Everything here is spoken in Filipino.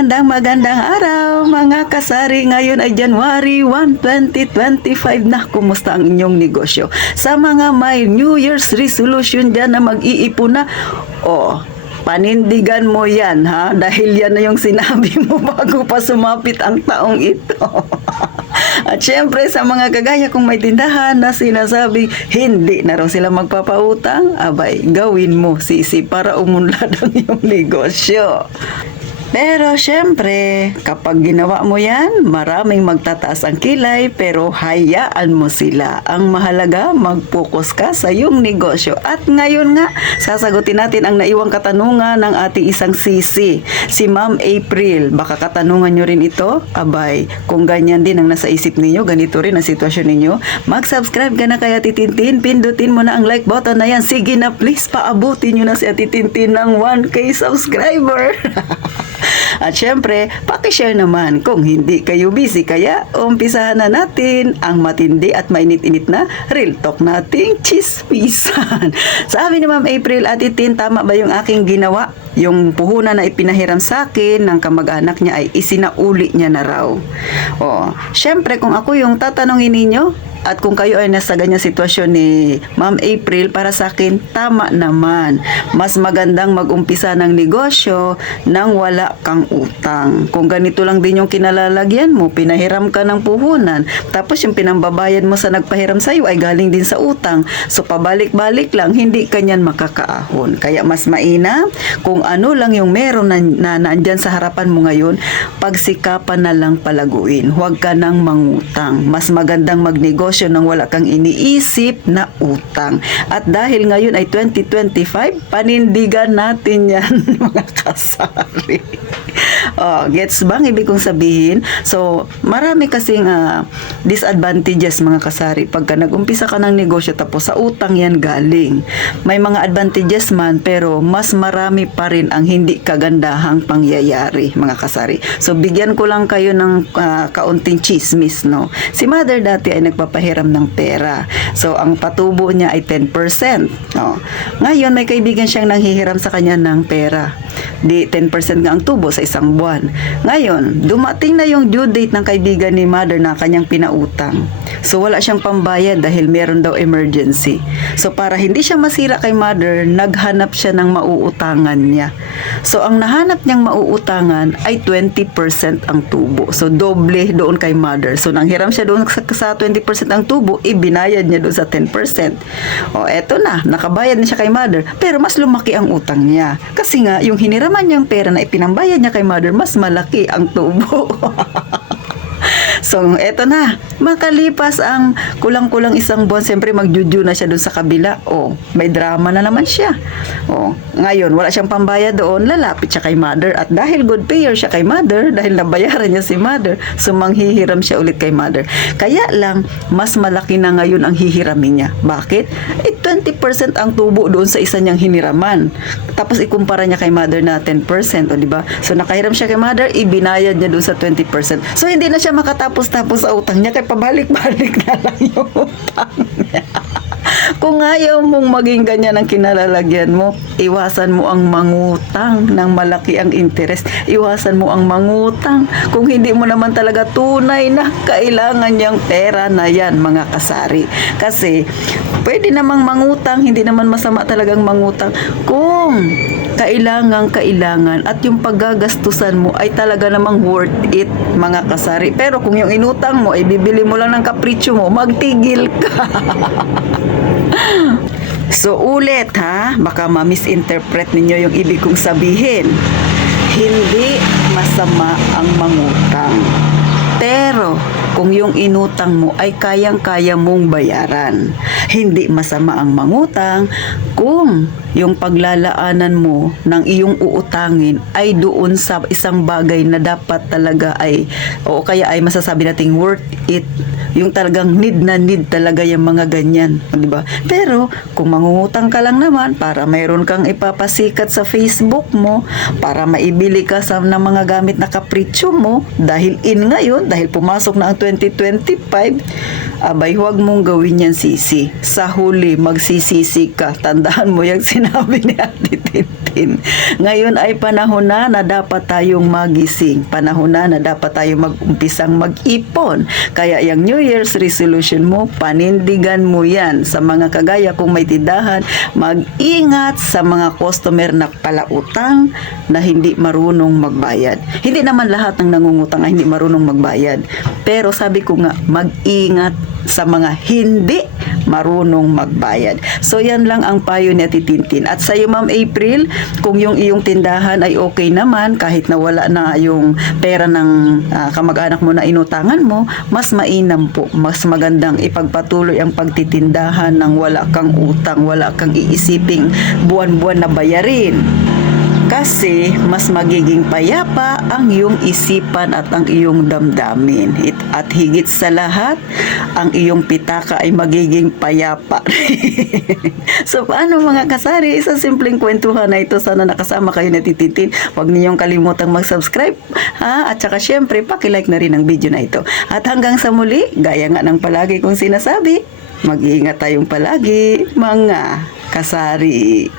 magandang araw mga kasari. Ngayon ay January 1, 2025 na. Kumusta ang inyong negosyo? Sa mga may New Year's resolution dyan na mag-iipon na, panindigan mo yan ha, dahil yan na yung sinabi mo bago pa sumapit ang taong ito. At syempre sa mga kagaya kong may tindahan na sinasabi hindi na raw sila magpapautang, abay gawin mo sisi para umunlad ang iyong negosyo. Pero syempre, kapag ginawa mo yan, maraming magtataas ang kilay, pero hayaan mo sila. Ang mahalaga, mag-focus ka sa iyong negosyo. At ngayon nga, sasagutin natin ang naiwang katanungan ng ating isang sisi, si Ma'am April. Baka katanungan nyo rin ito? Abay, kung ganyan din ang nasa isip ninyo, ganito rin ang sitwasyon ninyo, mag-subscribe ka na kay Ate Tintin, pindutin mo na ang like button na yan. Sige na, please, paabutin nyo na si Ate Tintin ng 1K subscriber. At syempre, pakishare naman kung hindi kayo busy. Kaya umpisahan na natin ang matindi at mainit-init na real talk nating chismisan. Sabi ni Ma'am April, Ate Tin, tama ba yung aking ginawa? Yung puhunan na ipinahiram sa akin ng kamag-anak niya ay isinauli niya na raw. Syempre kung ako yung tatanungin ninyo, at kung kayo ay nasa ganyang sitwasyon ni Ma'am April, para sa akin, tama naman. Mas magandang mag-umpisa ng negosyo nang wala kang utang. Kung ganito lang din yung kinalalagyan mo, pinahiram ka ng puhunan, tapos yung pinambabayad mo sa nagpahiram sa'yo ay galing din sa utang. So, pabalik-balik lang, hindi ka niyan makakaahon. Kaya mas mainam, kung ano lang yung meron na nandyan sa harapan mo ngayon, pagsikapan na lang palaguin. Huwag ka nang mangutang. Mas magandang magnegosyo nang wala kang iniisip na utang. At dahil ngayon ay 2025, panindigan natin yan mga kasari. Gets bang ibig kong sabihin? So, marami kasing disadvantages mga kasari pagka nag-umpisa ka ng negosyo tapos sa utang yan galing. May mga advantages man, pero mas marami pa rin ang hindi kagandahang pangyayari mga kasari. So, bigyan ko lang kayo ng kaunting chismis, no? Si mother dati ay nagpapahiram ng pera. So, ang patubo niya ay 10%. Ngayon, may kaibigan siyang nanghihiram sa kanya ng pera. Di 10% nga ang tubo sa isang buwan. Ngayon, dumating na yung due date ng kaibigan ni mother na kanyang pinautang. So, wala siyang pambayad dahil meron daw emergency. So, para hindi siya masira kay mother, naghanap siya ng mauutangan niya. So, ang nahanap niyang mauutangan ay 20% ang tubo. So, doble doon kay mother. So, nanghiram siya doon sa 20% ang tubo, ibinayad niya doon sa 10%. Eto na, nakabayad na siya kay mother, pero mas lumaki ang utang niya. Kasi nga, yung hiniraman niyang pera na ipinambayad niya kay mother, mas malaki ang tubo. So, eto na. Makalipas ang kulang-kulang isang buwan, siyempre magjuju na siya doon sa kabila. May drama na naman siya. Ngayon, wala siyang pambayad doon, lalapit siya kay mother. At dahil good payer siya kay mother, dahil nabayaran niya si mother, so manghihiram siya ulit kay mother. Kaya lang, mas malaki na ngayon ang hihiramin niya. Bakit? 20% ang tubo doon sa isa niyang hiniraman. Tapos ikumpara niya kay mother na 10%, diba? So, nakahiram siya kay mother, ibinayad niya doon sa 20%. So, hindi na siya makatapos-tapos sa utang niya, kaya pabalik-balik na lang yung utang niya. Kung ayaw mong maging ganyan ang kinalalagyan mo, iwasan mo ang mangutang ng malaki ang interest. Iwasan mo ang mangutang kung hindi mo naman talaga tunay na kailangan yung pera na yan mga kasari. Kasi pwede namang mangutang, hindi naman masama talagang mangutang kung kailangan at yung paggagastusan mo ay talaga namang worth it mga kasari. Pero kung yung inutang mo ay bibili mo lang ng kapritsyo mo, magtigil ka. So ulit ha, baka ma-misinterpret ninyo yung ibig kong sabihin. Hindi masama ang mangutang. Pero kung yung inutang mo ay kayang-kaya mong bayaran, hindi masama ang mangutang kung yung paglalaanan mo ng iyong uutangin ay doon sa isang bagay na dapat talaga ay, o kaya ay masasabi nating worth it. Yung talagang need na need talaga yung mga ganyan, di ba? Pero kung mangungutang ka lang naman para mayroon kang ipapasikat sa Facebook mo, para maibili ka sa ng mga gamit na kapritsyo mo, dahil in ngayon, dahil pumasok na ang 2025, abay huwag mong gawin yan sisi. Sa huli, magsisisi ka. Tandaan mo yung sinabi ni Ate Tintin. natin. Ngayon ay panahon na dapat tayong magising. Panahon na dapat tayong mag-umpisang mag-ipon. Kaya yung New Year's resolution mo, panindigan mo yan. Sa mga kagaya kung may tindahan, mag-ingat sa mga customer na palautang na hindi marunong magbayad. Hindi naman lahat ng nangungutang ay hindi marunong magbayad. Pero sabi ko nga, mag-ingat sa mga hindi marunong magbayad. So yan lang ang payo ni Ate Tintin. At sa iyo Ma'am April, kung yung iyong tindahan ay okay naman, kahit na wala na yung pera ng kamag-anak mo na inutangan mo, mas mainam po, mas magandang ipagpatuloy ang pagtitindahan ng wala kang utang, wala kang iisiping buwan-buwan na bayarin. Kasi mas magiging payapa ang iyong isipan at ang iyong damdamin. At higit sa lahat, ang iyong pitaka ay magiging payapa. So paano mga kasari? Isang simpleng kwentuhan na ito. Sana nakasama kayo na Titin. Huwag ninyong kalimutang mag-subscribe. At saka syempre, pakilike na rin ang video na ito. At hanggang sa muli, gaya nga ng palagi kong sinasabi, mag-iingat tayong palagi, mga kasari.